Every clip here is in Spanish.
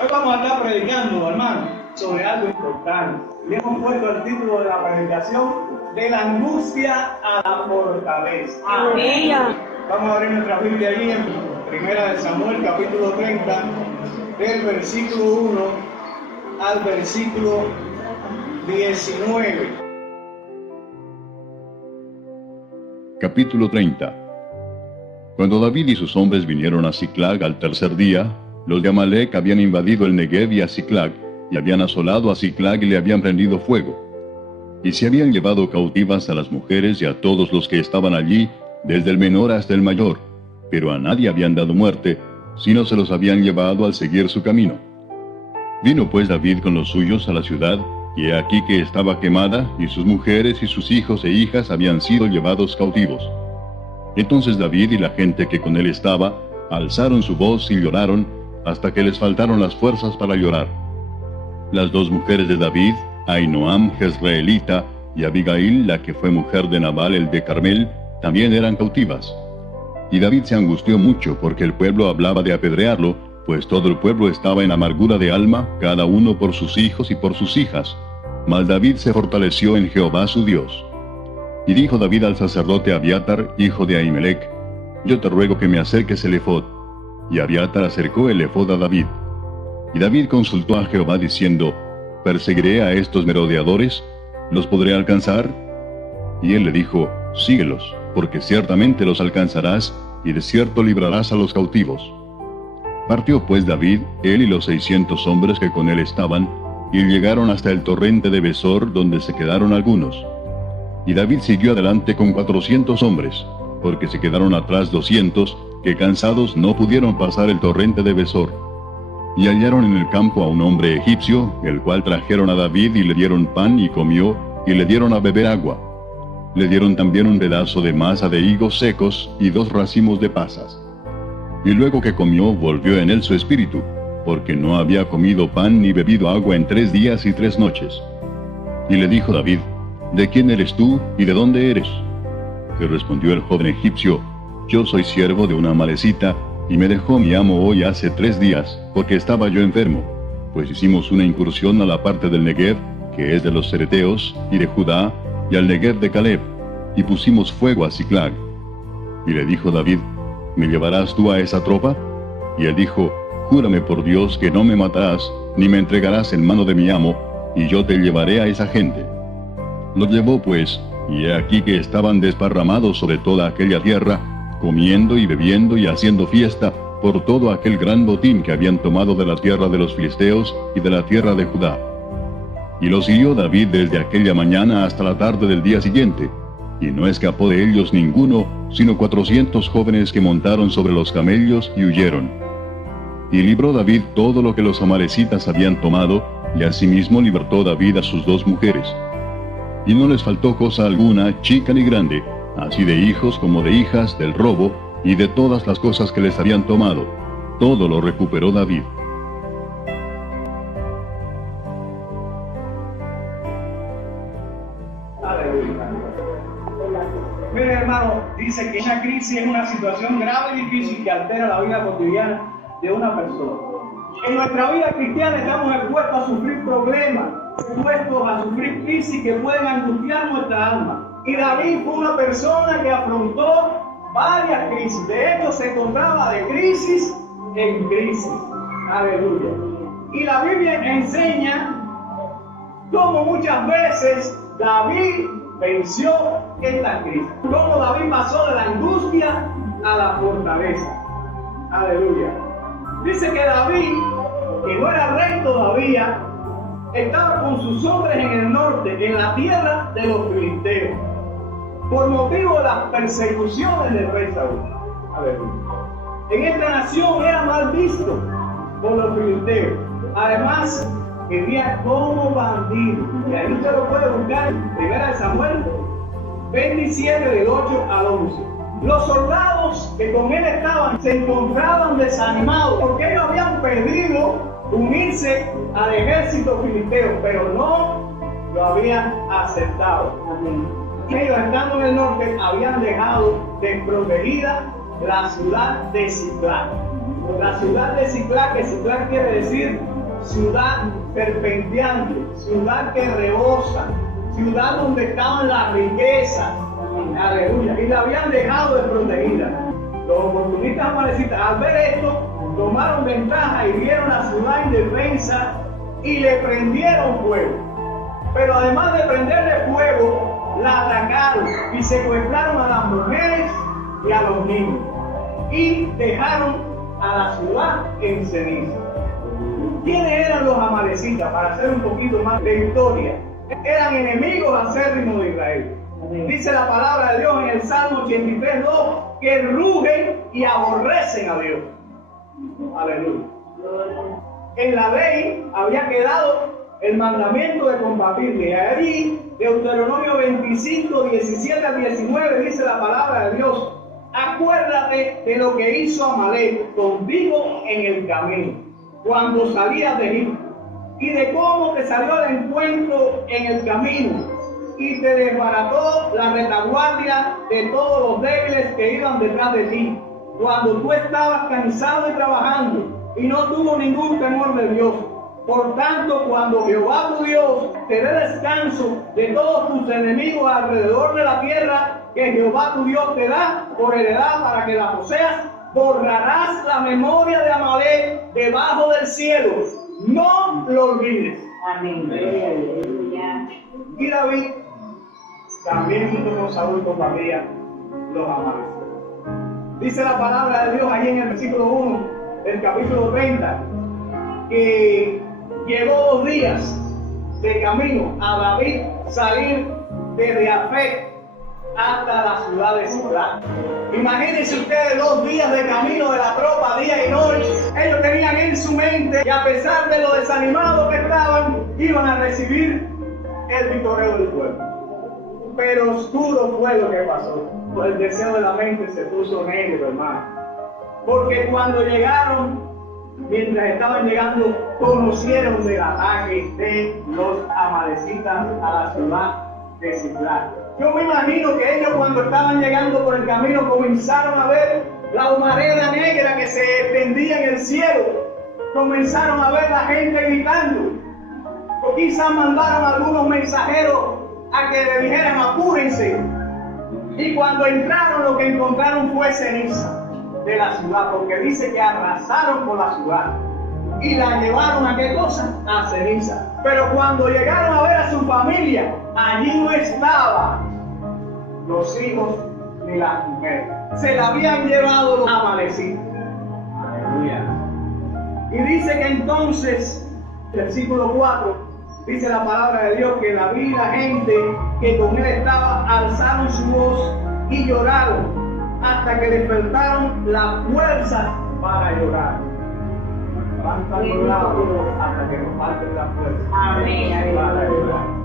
Hoy vamos a estar predicando, hermano, sobre algo importante. Le hemos puesto el título de la predicación: de la angustia a la fortaleza. Amén. Vamos a abrir nuestra Biblia ahí en Primera de Samuel, capítulo 30, del versículo 1 al versículo 19. Capítulo 30. Cuando David y sus hombres vinieron a Siclag al tercer día, los de Amalec habían invadido el Negev y a Siclag, y habían asolado a Siclag y le habían prendido fuego. Y se habían llevado cautivas a las mujeres y a todos los que estaban allí, desde el menor hasta el mayor, pero a nadie habían dado muerte, sino se los habían llevado al seguir su camino. Vino pues David con los suyos a la ciudad, y he aquí que estaba quemada, y sus mujeres y sus hijos e hijas habían sido llevados cautivos. Entonces David y la gente que con él estaba, alzaron su voz y lloraron, hasta que les faltaron las fuerzas para llorar. Las dos mujeres de David, Ahinoam jezreelita, y Abigail, la que fue mujer de Nabal el de Carmel, también eran cautivas. Y David se angustió mucho, porque el pueblo hablaba de apedrearlo, pues todo el pueblo estaba en amargura de alma, cada uno por sus hijos y por sus hijas. Mas David se fortaleció en Jehová su Dios. Y dijo David al sacerdote Abiatar, hijo de Ahimelech: Yo te ruego que me acerques el ephod. Y Abiatar acercó el ephod a David. Y David consultó a Jehová diciendo: ¿Perseguiré a estos merodeadores? ¿Los podré alcanzar? Y él le dijo: Síguelos, porque ciertamente los alcanzarás, y de cierto librarás a los cautivos. Partió pues David, él y los 600 hombres que con él estaban, y llegaron hasta el torrente de Besor, donde se quedaron algunos. Y David siguió adelante con 400 hombres, porque se quedaron atrás 200, que cansados no pudieron pasar el torrente de Besor. Y hallaron en el campo a un hombre egipcio, el cual trajeron a David y le dieron pan y comió, y le dieron a beber agua. Le dieron también un pedazo de masa de higos secos y 2 racimos de pasas. Y luego que comió, volvió en él su espíritu, porque no había comido pan ni bebido agua en 3 días y 3 noches. Y le dijo David: ¿De quién eres tú y de dónde eres? Y respondió el joven egipcio: Yo soy siervo de una amalecita, y me dejó mi amo hoy hace 3 días, porque estaba yo enfermo, pues hicimos una incursión a la parte del Negev, que es de los cereteos, y de Judá, y al Negev de Caleb, y pusimos fuego a Siclag. Y le dijo David: ¿Me llevarás tú a esa tropa? Y él dijo: Júrame por Dios que no me matarás, ni me entregarás en mano de mi amo, y yo te llevaré a esa gente. Lo llevó pues, y he aquí que estaban desparramados sobre toda aquella tierra, comiendo y bebiendo y haciendo fiesta por todo aquel gran botín que habían tomado de la tierra de los filisteos y de la tierra de Judá. Y los siguió David desde aquella mañana hasta la tarde del día siguiente, y no escapó de ellos ninguno, sino 400 jóvenes que montaron sobre los camellos y huyeron. Y libró David todo lo que los amalecitas habían tomado, y asimismo libertó David a sus 2 mujeres. Y no les faltó cosa alguna, chica ni grande, así de hijos como de hijas, del robo, y de todas las cosas que les habían tomado. Todo lo recuperó David. Aleluya. Miren, hermano, dice que una crisis es una situación grave y difícil que altera la vida cotidiana de una persona. En nuestra vida cristiana estamos expuestos a sufrir problemas, expuestos a sufrir crisis que pueden angustiar nuestra alma. Y David fue una persona que afrontó varias crisis. De hecho, se encontraba de crisis en crisis. Aleluya. Y la Biblia enseña cómo muchas veces David venció esta crisis. Cómo David pasó de la angustia a la fortaleza. Aleluya. Dice que David, que no era rey todavía, estaba con sus hombres en el norte, en la tierra de los filisteos, por motivo de las persecuciones del rey Saúl. Aleluya. En esta nación era mal visto por los filisteos. Además, vivía como bandido. Y ahí usted lo puede buscar en 1 Samuel 27, del 8 al 11. Los soldados que con él estaban se encontraban desanimados porque ellos habían pedido unirse al ejército filisteo, pero no lo habían aceptado. Ellos, estando en el norte, habían dejado desprotegida la ciudad de Siclag. La ciudad de Siclag, que Siclag quiere decir ciudad serpenteante, ciudad que rebosa, ciudad donde estaban las riquezas. Aleluya. Y la habían dejado desprotegida. Los oportunistas amalecitas, al ver esto, tomaron ventaja y vieron la ciudad indefensa y le prendieron fuego. Pero además de prenderle fuego, la atacaron y secuestraron a las mujeres y a los niños. Y dejaron a la ciudad en ceniza. ¿Quiénes eran los amalecitas? Para hacer un poquito más de historia. Eran enemigos acérrimos de Israel. Dice la palabra de Dios en el Salmo 83:2 que rugen y aborrecen a Dios. Aleluya. En la ley había quedado el mandamiento de combatirle. Y allí, Deuteronomio 25, 17 al 19, dice la palabra de Dios: acuérdate de lo que hizo Amalec contigo en el camino, cuando salías de Egipto, y de cómo te salió al encuentro en el camino, y te desbarató la retaguardia de todos los débiles que iban detrás de ti, cuando tú estabas cansado y trabajando, y no tuvo ningún temor de Dios. Por tanto, cuando Jehová tu Dios te dé descanso de todos tus enemigos alrededor de la tierra que Jehová tu Dios te da por heredad para que la poseas, borrarás la memoria de Amalec debajo del cielo. No lo olvides. Amén. Y David también junto con Saúl combatía los amalecitas. Dice la palabra de Dios ahí en el versículo 1 del capítulo 30 que llevó 2 días de camino a David salir desde Afec hasta la ciudad de Siclag. Imagínense ustedes 2 días de camino de la tropa, día y noche. Ellos tenían en su mente que a pesar de lo desanimados que estaban, iban a recibir el victorio del pueblo. Pero oscuro fue lo que pasó. Pues el deseo de la mente se puso negro, hermano. Porque cuando llegaron, mientras estaban llegando, conocieron del ataque de los amalecitas a la ciudad de Siclag. Yo me imagino que ellos cuando estaban llegando por el camino comenzaron a ver la humareda negra que se extendía en el cielo. Comenzaron a ver la gente gritando. O quizás mandaron a algunos mensajeros a que le dijeran apúrense. Y cuando entraron lo que encontraron fue ceniza de la ciudad, porque dice que arrasaron con la ciudad y la llevaron a qué cosa, a ceniza. Pero cuando llegaron a ver a su familia, allí no estaban los hijos ni las mujeres, se la habían llevado los amalecitas. Aleluya. Y dice que entonces, versículo 4, dice la palabra de Dios que David y la gente que con él estaba alzaron su voz y lloraron hasta que despertaron las fuerzas para llorar. Levanta los labios hasta que nos falten las fuerzas. Amén. Para llorar.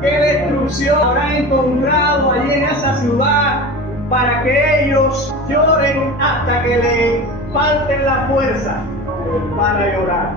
¿Qué destrucción habrán encontrado allí en esa ciudad para que ellos lloren hasta que le falten las fuerzas para llorar?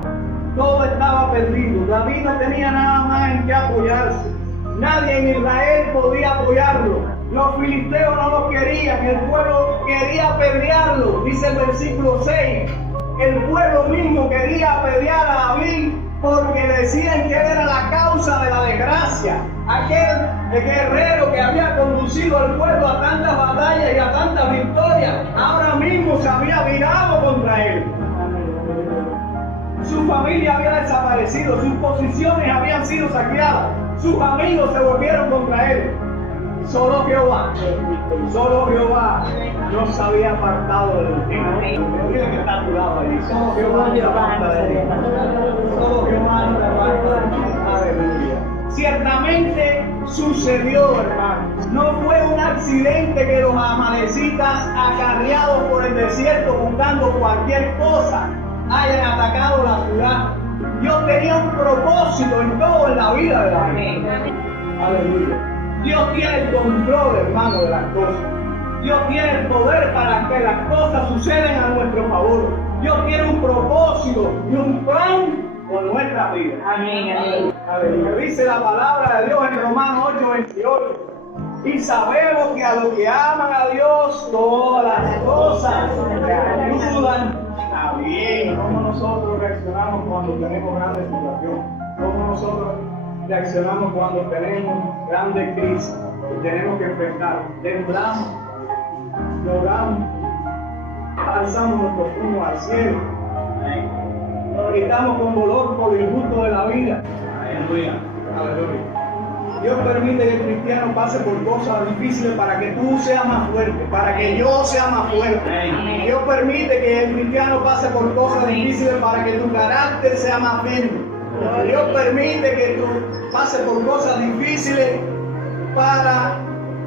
Todo estaba perdido. David no tenía nada más en que apoyarse. Nadie en Israel podía apoyarlo. Los filisteos no lo querían. El pueblo quería apedrearlo. Dice el versículo 6. El pueblo mismo quería apedrear a David porque decían que él era la causa de la desgracia. Aquel guerrero que había conducido al pueblo a tantas batallas y a tantas victorias, ahora mismo se había virado contra él. Su familia había desaparecido, sus posiciones habían sido saqueadas, sus amigos se volvieron contra él. Solo Jehová no se había apartado de él. Mira que está a tu lado allí. Solo Jehová no se aparta de él. Solo Jehová no se aparta de él. Aleluya. Ciertamente sucedió, hermano. No fue un accidente que los amalecitas, acarreados por el desierto buscando cualquier cosa, hayan atacado la ciudad. Dios tenía un propósito en todo en la vida de David. Aleluya. Dios tiene el control, hermano, de las cosas. Dios tiene el poder para que las cosas sucedan a nuestro favor. Dios tiene un propósito y un plan con nuestra vida. Amén. Aleluya. Dice la palabra de Dios en Romanos 8:28 Y sabemos que a los que aman a Dios, todas las cosas le ayudan a bien. ¿Cómo nosotros reaccionamos cuando tenemos grandes situaciones? ¿Cómo nosotros reaccionamos cuando tenemos grandes crisis y tenemos que enfrentar? Temblamos, lloramos, alzamos nuestros puños al cielo, gritamos con dolor por el injusto de la vida. Aleluya, aleluya. Dios permite que el cristiano pase por cosas difíciles para que tú seas más fuerte, para que yo sea más fuerte. Dios permite que el cristiano pase por cosas difíciles para que tu carácter sea más firme. Dios permite que tú pases por cosas difíciles para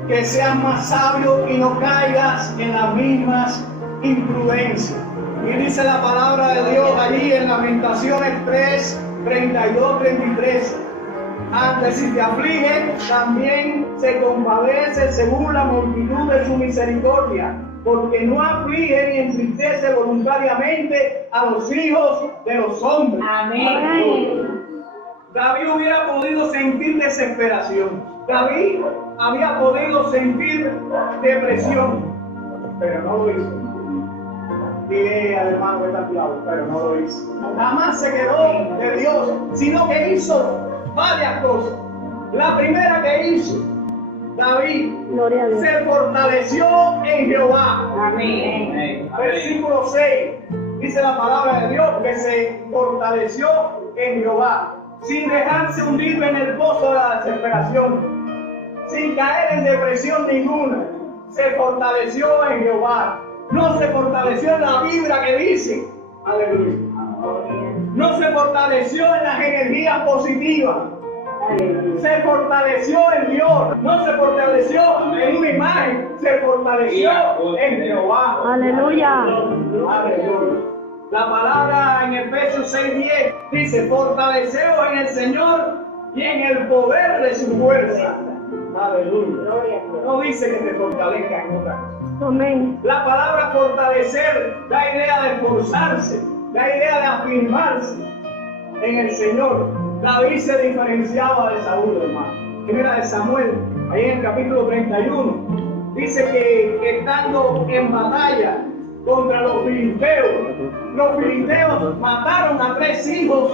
que seas más sabio y no caigas en las mismas imprudencias. Y dice la palabra de Dios allí en Lamentaciones 3, 32, 33. Antes si te afligen, también se compadece según la multitud de su misericordia, porque no aflige ni entristece voluntariamente a los hijos de los hombres. Amén. David hubiera podido sentir desesperación. David había podido sentir depresión, pero no lo hizo. Dile al hermano que está a tu lado, pero no lo hizo. Jamás se quedó de Dios, sino que hizo varias cosas. La primera que hizo David, se fortaleció en Jehová. Amén. Versículo 6 dice la palabra de Dios que se fortaleció en Jehová, sin dejarse hundir en el pozo de la desesperación, sin caer en depresión ninguna. Se fortaleció en Jehová. No se fortaleció en la vibra que dice. Aleluya. No se fortaleció en las energías positivas. Se fortaleció en Dios. No se fortaleció en una imagen. Se fortaleció en Jehová. Aleluya. Aleluya. La palabra en Efesios 6:10 dice: fortaleceos en el Señor y en el poder de su fuerza. Aleluya. No dice que te fortalezca en otra cosa. Amén. La palabra fortalecer da idea de esforzarse, da idea de afirmarse en el Señor. David se diferenciaba de Saúl, hermano. Primera de Samuel, ahí en el capítulo 31, dice que estando en batalla contra los filisteos mataron a 3 hijos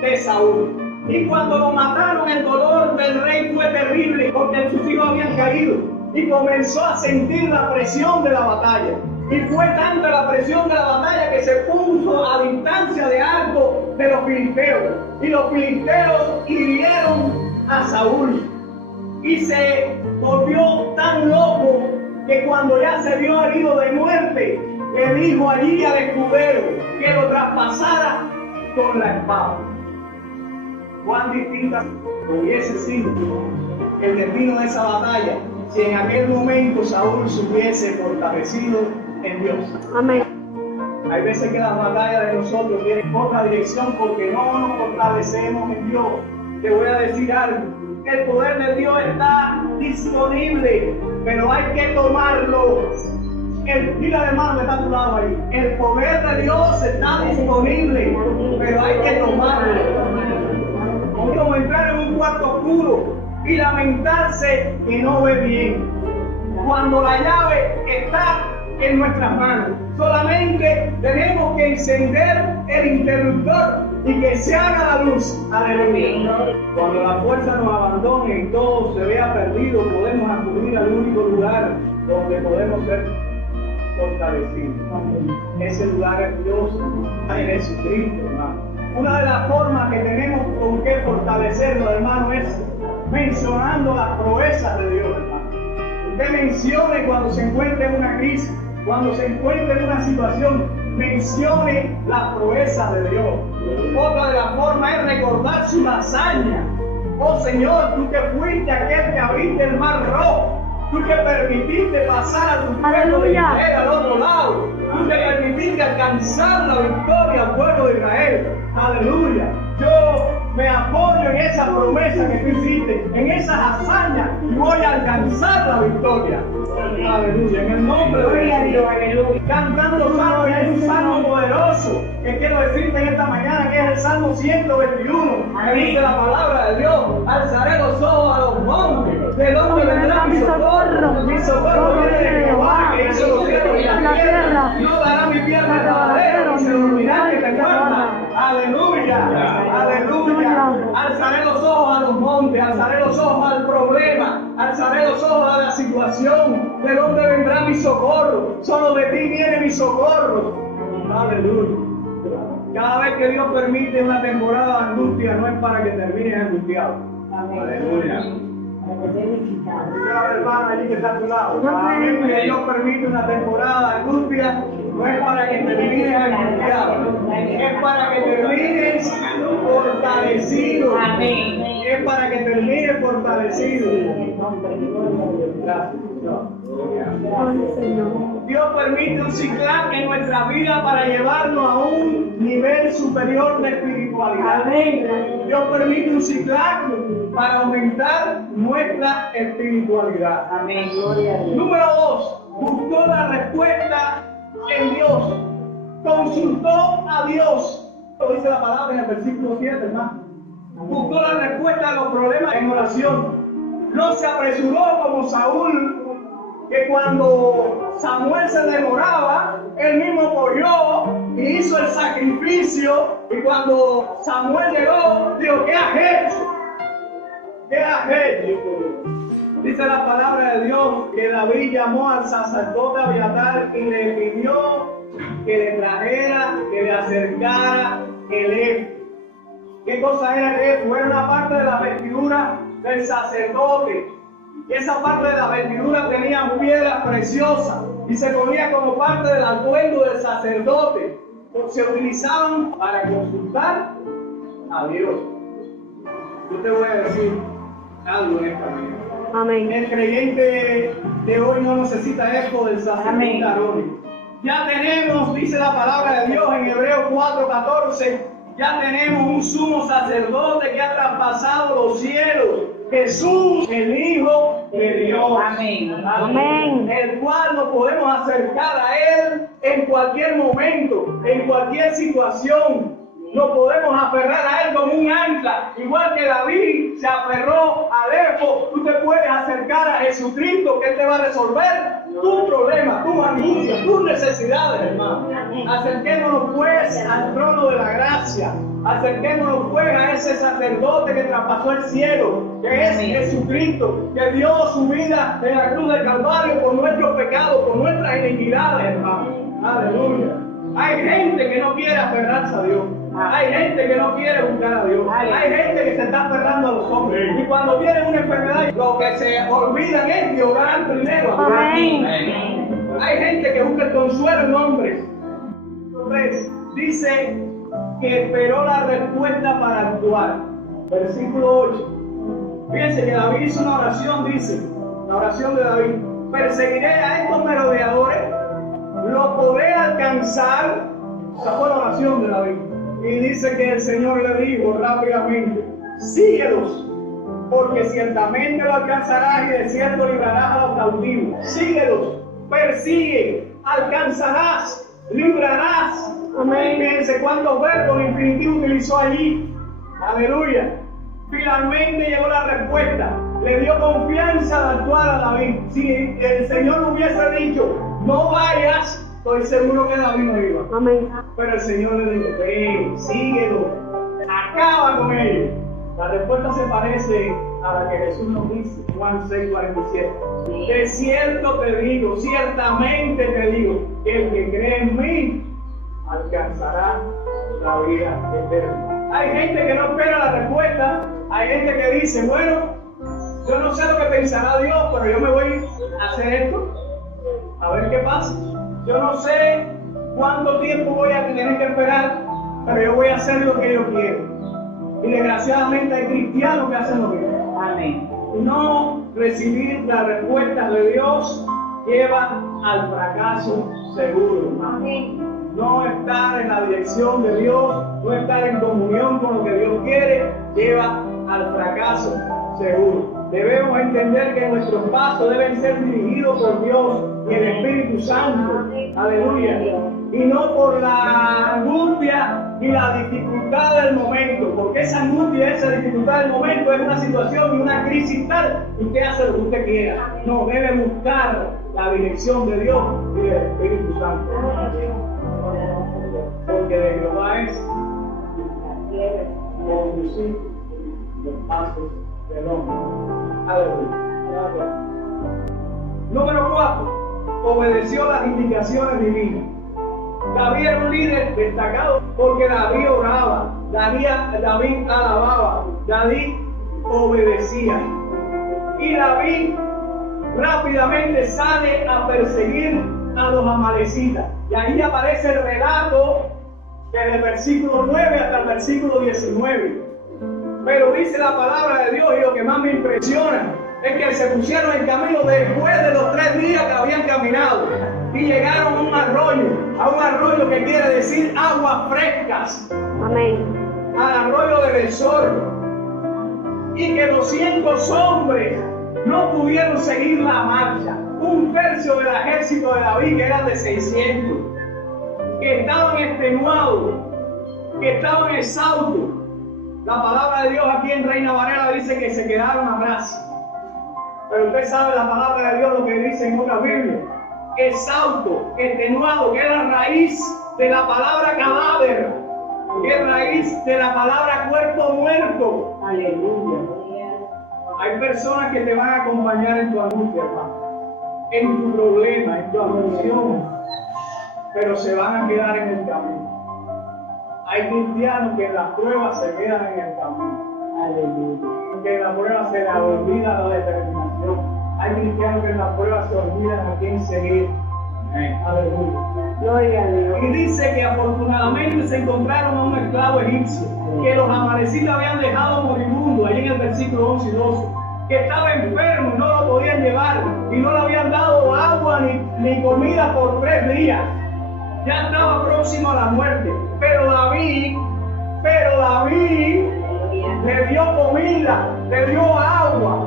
de Saúl. Y cuando lo mataron, el dolor del rey fue terrible porque sus hijos habían caído. Y comenzó a sentir la presión de la batalla. Y fue tanta la presión de la batalla que se puso a distancia de arco de los filisteos. Y los filisteos hirieron a Saúl. Y se volvió tan loco que cuando ya se vio herido de muerte, le dijo allí al escudero que lo traspasara con la espada. Cuán distinta hubiese sido el destino de esa batalla si en aquel momento Saúl se hubiese fortalecido en Dios. Amén. Hay veces que las batallas de nosotros tienen otra dirección porque no nos fortalecemos en Dios. Te voy a decir algo: el poder de Dios está disponible, pero hay que tomarlo. Dile al hermano que está a tu lado ahí: el poder de Dios está disponible, pero hay que tomarlo. Es como entrar en un cuarto oscuro y lamentarse que no ve bien, cuando la llave está en nuestras manos. Solamente tenemos que encender el interruptor y que se haga la luz. Aleluya. Cuando la fuerza nos abandone y todo se vea perdido, podemos acudir al único lugar donde podemos ser fortalecidos. Ese lugar es Dios, en Jesucristo, hermano. Una de las formas que tenemos con que fortalecerlo, hermano, es mencionando las proezas de Dios, hermano. Usted mencione cuando se encuentre en una crisis, cuando se encuentre en una situación, mencione las proezas de Dios. Otra de las formas es recordar su hazaña. Oh Señor, tú que fuiste aquel que abriste el mar rojo, tú que permitiste pasar a tu pueblo de Israel al otro lado, tú que permitiste alcanzar la victoria al pueblo de Israel. Aleluya. Yo me apoyo en esa promesa que tú hiciste, en esas hazañas, y voy a alcanzar la victoria. Aleluya. En el nombre de Dios. Aleluya. Cantando salmos, y hay un salmo poderoso que quiero decirte en esta mañana, que es el Salmo 121. Que dice la palabra de Dios: alzaré los ojos a los montes, ¿de ¿De dónde vendrá mi socorro? Mi socorro viene de Jehová, que hizo los cielos y la tierra. No dará mi pie al resbaladero, ni se dormirá que te guarda. Aleluya, aleluya. Alzaré los ojos a los montes, alzaré los ojos al problema, alzaré los ojos a la situación. ¿De dónde vendrá mi socorro? Solo de ti viene mi socorro. Aleluya. Cada vez que Dios permite una temporada de angustia, no es para que termines angustiado. Aleluya. Hermano allí que está a tu lado. Cada vez que Dios permite una temporada de angustia, no es para que termines angustiado, es para que termines fortalecido. Es para que termines fortalecido. Gracias. Dios permite un ciclaje en nuestra vida para llevarnos a un nivel superior de espiritualidad. Dios permite un ciclaje para aumentar nuestra espiritualidad. Número 2, buscó la respuesta en Dios. Consultó a Dios. Lo dice la palabra en el versículo 7, hermano. Buscó la respuesta a los problemas en oración. No se apresuró como Saúl, que cuando Samuel se demoraba, él mismo corrió y hizo el sacrificio. Y cuando Samuel llegó, dijo: ¿qué has hecho? ¿Qué has hecho? Dice la palabra de Dios que David llamó al sacerdote Abiatar y le pidió que le trajera, que le acercara el éfod. ¿Qué cosa era el éfod? Era una parte de la vestidura del sacerdote. Y esa parte de la vestidura tenía piedras preciosas y se ponía como parte del atuendo del sacerdote. Se utilizaban para consultar a Dios. Yo te voy a decir algo en esta vida. Amén. El creyente de hoy no necesita eco del sacerdote arónico. Ya tenemos, dice la palabra de Dios en Hebreos 4:14, ya tenemos un sumo sacerdote que ha traspasado los cielos, Jesús, el Hijo de Dios. Amén. Amén. El cual nos podemos acercar a Él en cualquier momento, en cualquier situación. Nos podemos aferrar a Él como un ancla, igual que David se aferró al éfod. Tú te puedes acercar a Jesucristo, que Él te va a resolver tus problemas, tus angustias, tus necesidades, hermano. Acerquémonos pues al trono de la gracia. Acerquémonos pues a ese sacerdote que traspasó el cielo, que es Jesucristo, que dio su vida en la cruz del Calvario por nuestros pecados, por nuestras iniquidades, hermano. Aleluya. Hay gente que no quiere aferrarse a Dios. Hay gente que no quiere buscar a Dios. Hay gente que se está aferrando a los hombres. Y cuando viene una enfermedad, lo que se olvidan es de orar primero. Amén. Hay gente que busca el consuelo en hombres. 3 dice que esperó la respuesta para actuar. Versículo 8. Fíjense que David hizo una oración, dice, la oración de David: perseguiré a estos merodeadores, lo podré alcanzar. Esa fue la oración de David. Y dice que el Señor le dijo rápidamente: síguelos, porque ciertamente lo alcanzarás y de cierto librarás a los cautivos. Síguelos, persigue, alcanzarás, librarás. Amén. Fíjense cuántos verbos en infinitivo utilizó allí. Aleluya. Finalmente llegó la respuesta. Le dio confianza de actuar a David. Si el Señor le hubiese dicho: no vayas, estoy seguro que David no iba. Amén. Pero el Señor le dijo: ven, síguelo, acaba con ellos. La respuesta se parece a la que Jesús nos dice, Juan 6:47. De cierto te digo, ciertamente te digo, que el que cree en mí alcanzará la vida eterna. Hay gente que no espera la respuesta. Hay gente que dice: bueno, yo no sé lo que pensará Dios, pero yo me voy a hacer esto, a ver qué pasa. Yo no sé cuánto tiempo voy a tener que esperar, pero yo voy a hacer lo que yo quiero. Y desgraciadamente hay cristianos que hacen lo mismo. Amén. No recibir las respuestas de Dios lleva al fracaso seguro. Amén. No estar en la dirección de Dios, no estar en comunión con lo que Dios quiere, lleva al fracaso seguro. Debemos entender que nuestros pasos deben ser dirigidos por Dios y el Espíritu Santo. Aleluya. y no por la angustia y la dificultad del momento, porque esa angustia, esa dificultad del momento es una situación y una crisis tal, y usted hace lo que usted quiera. No, debe buscar la dirección de Dios y del Espíritu Santo. Porque de Jehová es conducir los pasos del hombre. Aleluya. Número 4. Obedeció las indicaciones divinas. David era un líder destacado porque David oraba, David alababa, David obedecía. Y David rápidamente sale a perseguir a los amalecitas. Y ahí aparece el relato desde el versículo 9 hasta el versículo 19. Pero dice la palabra de Dios, y lo que más me impresiona es que se pusieron en camino después de los 3 días que habían caminado y llegaron a un arroyo que quiere decir aguas frescas. Amén. Al arroyo de Besor, y que 200 hombres no pudieron seguir la marcha. 1/3 del ejército de David, que eran de 600, que estaban extenuados, que estaban exhaustos. La palabra de Dios aquí en Reina Valera dice que se quedaron atrás. Pero usted sabe la palabra de Dios lo que dice en otra Biblia. Exhausto, extenuado, que es la raíz de la palabra cadáver, que es raíz de la palabra cuerpo muerto. Aleluya. Hay personas que te van a acompañar en tu angustia, hermano, en tu problema, en tu aflicción, pero se van a quedar en el camino. Hay cristianos que en las pruebas se quedan en el camino. Aleluya. Que en la prueba se les olvida la determinación. Hay cristianos que en la prueba se olvidan a quién seguir. Aleluya. Gloria a Dios. Y dice que afortunadamente se encontraron a un esclavo egipcio, que los amalecitas habían dejado moribundo, ahí en el versículo 11 y 12, que estaba enfermo y no lo podían llevar, y no le habían dado agua ni comida por 3 días. Ya estaba próximo a la muerte. Pero David le dio comida, le dio agua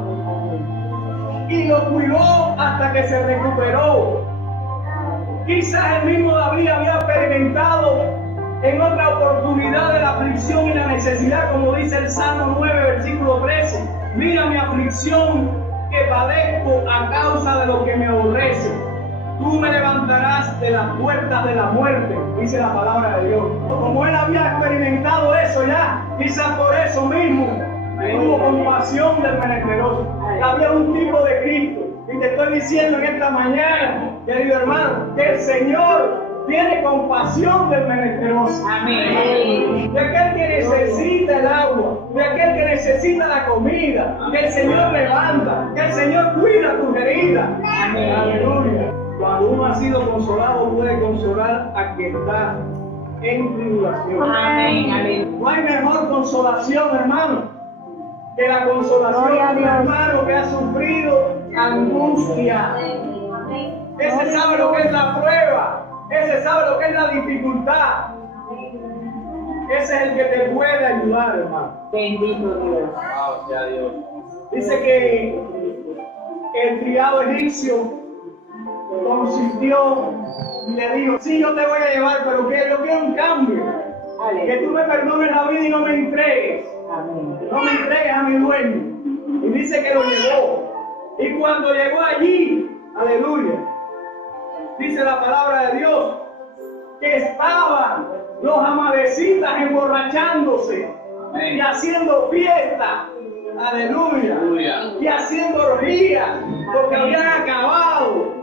y lo cuidó hasta que se recuperó. Quizás el mismo David había experimentado en otra oportunidad de la aflicción y la necesidad, como dice el Salmo 9, versículo 13. Mira mi aflicción que padezco a causa de lo que me aborrece. Tú me levantarás de las puertas de la muerte, dice la palabra de Dios. Como él había experimentado eso ya, quizás por eso mismo tuvo compasión del menesteroso. Había un tipo de Cristo. Y te estoy diciendo en esta mañana, querido hermano, que el Señor tiene compasión del menesteroso. Amén. De aquel que necesita el agua, de aquel que necesita la comida, que el Señor levanta, que el Señor cuida tus heridas. Amén. Aleluya. Cuando uno ha sido consolado, puede consolar a quien está en tribulación. Amén. Amén. No hay mejor consolación, hermano, que la consolación de un hermano que ha sufrido angustia. Ese sabe lo que es la prueba, ese sabe lo que es la dificultad. Ese es el que te puede ayudar, hermano. Bendito Dios. Dice que el criado egipcio consintió y le dijo: sí, yo te voy a llevar, pero que yo quiero un cambio. Que tú me perdones la vida y no me entregues. No me entregues a mi dueño. Y dice que lo llevó. Y cuando llegó allí, aleluya, dice la palabra de Dios, que estaban los amalecitas emborrachándose y haciendo fiesta. Aleluya. Y haciendo orgías, porque habían acabado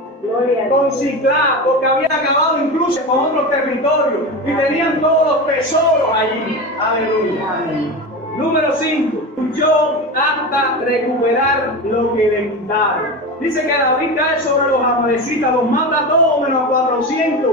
con Ciclá, porque habían acabado incluso con otros territorios y tenían todos los tesoros allí. Aleluya. Número 5. Luchó hasta recuperar lo que le quitaron. Dice que David cae sobre los amalecitas, los mata a todos menos a 400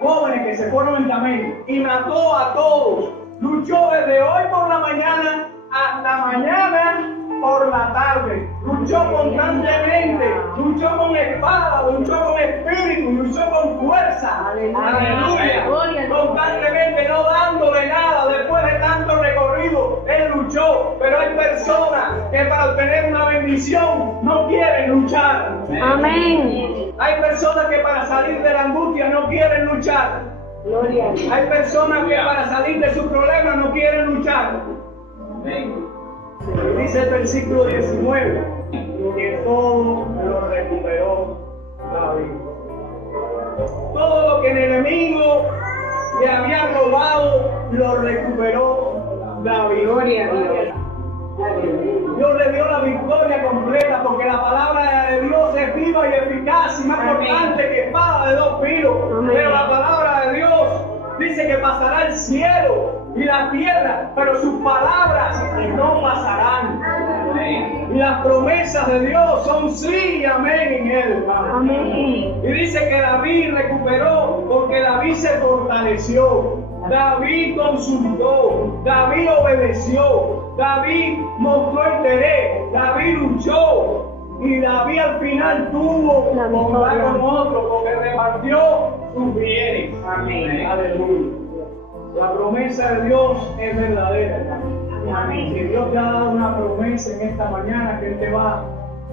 jóvenes que se fueron en camino, y mató a todos. Luchó desde hoy por la mañana hasta mañana por la tarde. Luchó constantemente, luchó con espada, luchó con espíritu, luchó con fuerza. Aleluya. Constantemente, no dándole nada. Después de tanto recorrido, él luchó. Pero hay personas que para obtener una bendición no quieren luchar. Amén. Hay personas que para salir de la angustia no quieren luchar. Gloria a Dios. Hay personas que para salir de sus problemas no quieren luchar. Y dice el versículo 19, que todo lo recuperó David. Todo lo que el enemigo le había robado, lo recuperó David. Gloria a Dios. Dios le dio la victoria completa porque la palabra de Dios es viva y eficaz y más cortante que espada de dos filos. Pero la palabra de Dios dice que pasará el cielo y la tierra, pero sus palabras no pasarán. Y las promesas de Dios son sí y amén en él. Amén. Y dice que David recuperó porque David se fortaleció. David consultó, David obedeció, David mostró interés, David luchó y David al final tuvo bondad con otro porque repartió sus bienes. Amén. Aleluya. La promesa de Dios es verdadera. Amén. Si Dios te ha dado una promesa en esta mañana que Él te va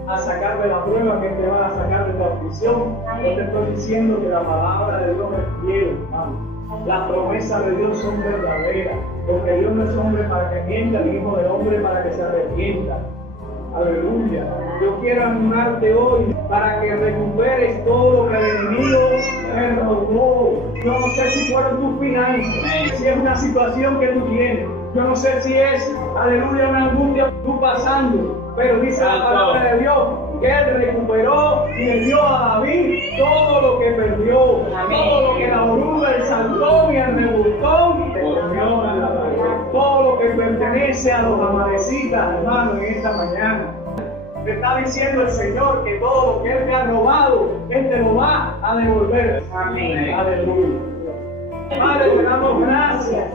a sacar de la prueba, que Él te va a sacar de tu aflicción, yo te estoy diciendo que la palabra de Dios es fiel, hermano. Las promesas de Dios son verdaderas, porque Dios no es hombre para que mienta, ni hijo de hombre para que se arrepienta. Aleluya. Yo quiero animarte hoy para que recuperes todo lo que el enemigo te robó. Yo no sé si fueron tus finanzas, si es una situación que tú tienes. Yo no sé si es, aleluya, una angustia que tú pasando. Pero dice la palabra de Dios que Él recuperó y le dio a David todo lo que perdió. Todo lo que la oruga, el saltón y el rebotón perdió a David. Todo lo que pertenece a los amanecitas, hermano, en esta mañana. Te está diciendo el Señor que todo lo que Él te ha robado, Él te lo va a devolver. Amén. Aleluya. Padre, te damos gracias.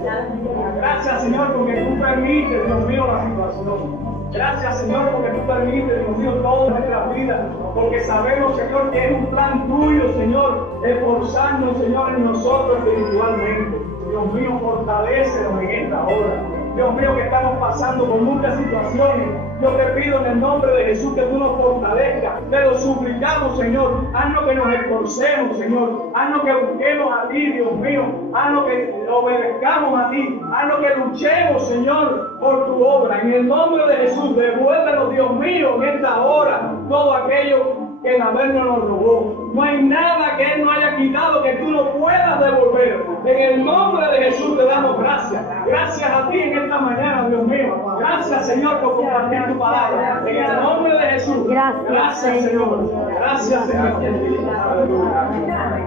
Gracias, Señor, porque tú permites, Dios mío, la situación. Gracias, Señor, porque tú permites, Dios mío, toda nuestra vida. Porque sabemos, Señor, que es un plan tuyo, Señor, esforzarnos, Señor, en nosotros espiritualmente. Dios mío, fortalécenos en esta hora. Dios mío, que estamos pasando por muchas situaciones. Yo te pido en el nombre de Jesús que tú nos fortalezcas. Te lo suplicamos, Señor. Haznos que nos esforcemos, Señor. Haznos que busquemos a ti, Dios mío. Haznos que obedezcamos a ti. Haznos que luchemos, Señor, por tu obra. En el nombre de Jesús, devuélvenos, Dios mío, en esta hora todo aquello que el Averno nos robó. No hay nada que Él no haya quitado que tú no puedas devolver. En el nombre de Jesús te damos gracias. Gracias a ti en esta mañana, Dios mío. Gracias, Señor, por compartir tu palabra. En el nombre de Jesús. Gracias, Señor. Gracias, Señor. Aleluya.